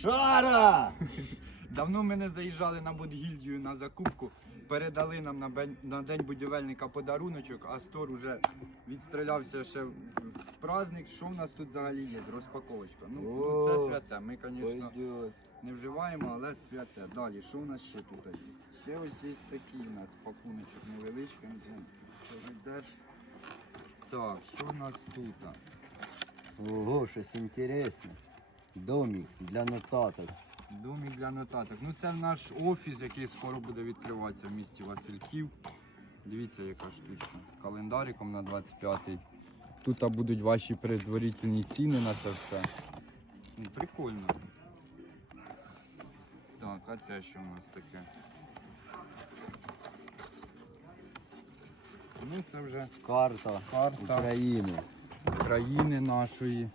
Шара! Давно ми не заїжджали на Будгільдію на закупку. Передали нам на, бен- на день будівельника подаруночок, а стор уже відстрілявся ще в, в праздник. Що в нас тут взагалі є? Розпаковочка. Ну, ну, це святе. Ми, звісно, не вживаємо, але святе. Далі, що у нас ще тут є? Ще ось є такий у нас пакуночок невеличкий. Так, що у нас тут? Ого, щось інтересне. Домик для нотаток. Домик для нотаток. Ну це наш офіс, який скоро буде відкриватися в місті Васильків. Дивіться, яка штучка. З календариком на 25-й. Тут будуть ваші предварительні ціни на це все. Ну, прикольно. Так, а це що у нас таке? Ну це вже Карта, Карта. України. країни нашої.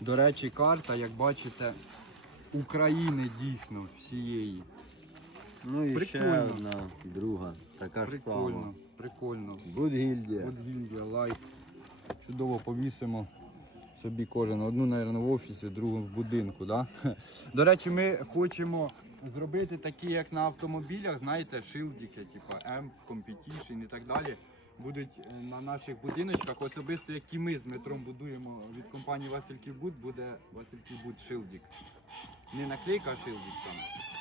До речі, карта, як бачите, України дійсно всієї. Ну і ще Прикольно. одна друга, така ж Прикольно, сама. прикольно. Будгільдія. От гільдія, лайк. Чудово повісимо собі кожен. Одну, мабуть, в офісі, другу в будинку. Да? До речі, ми хочемо зробити такі, як на автомобілях, знаєте, шилдики, типу M, Competition і так далі. Будуть е, на наших будиночках, особисто які ми з Дмитром будуємо від компанії Васильків Буд, буде Васильків Буд Шилдік. Не наклейка, а шилдік там.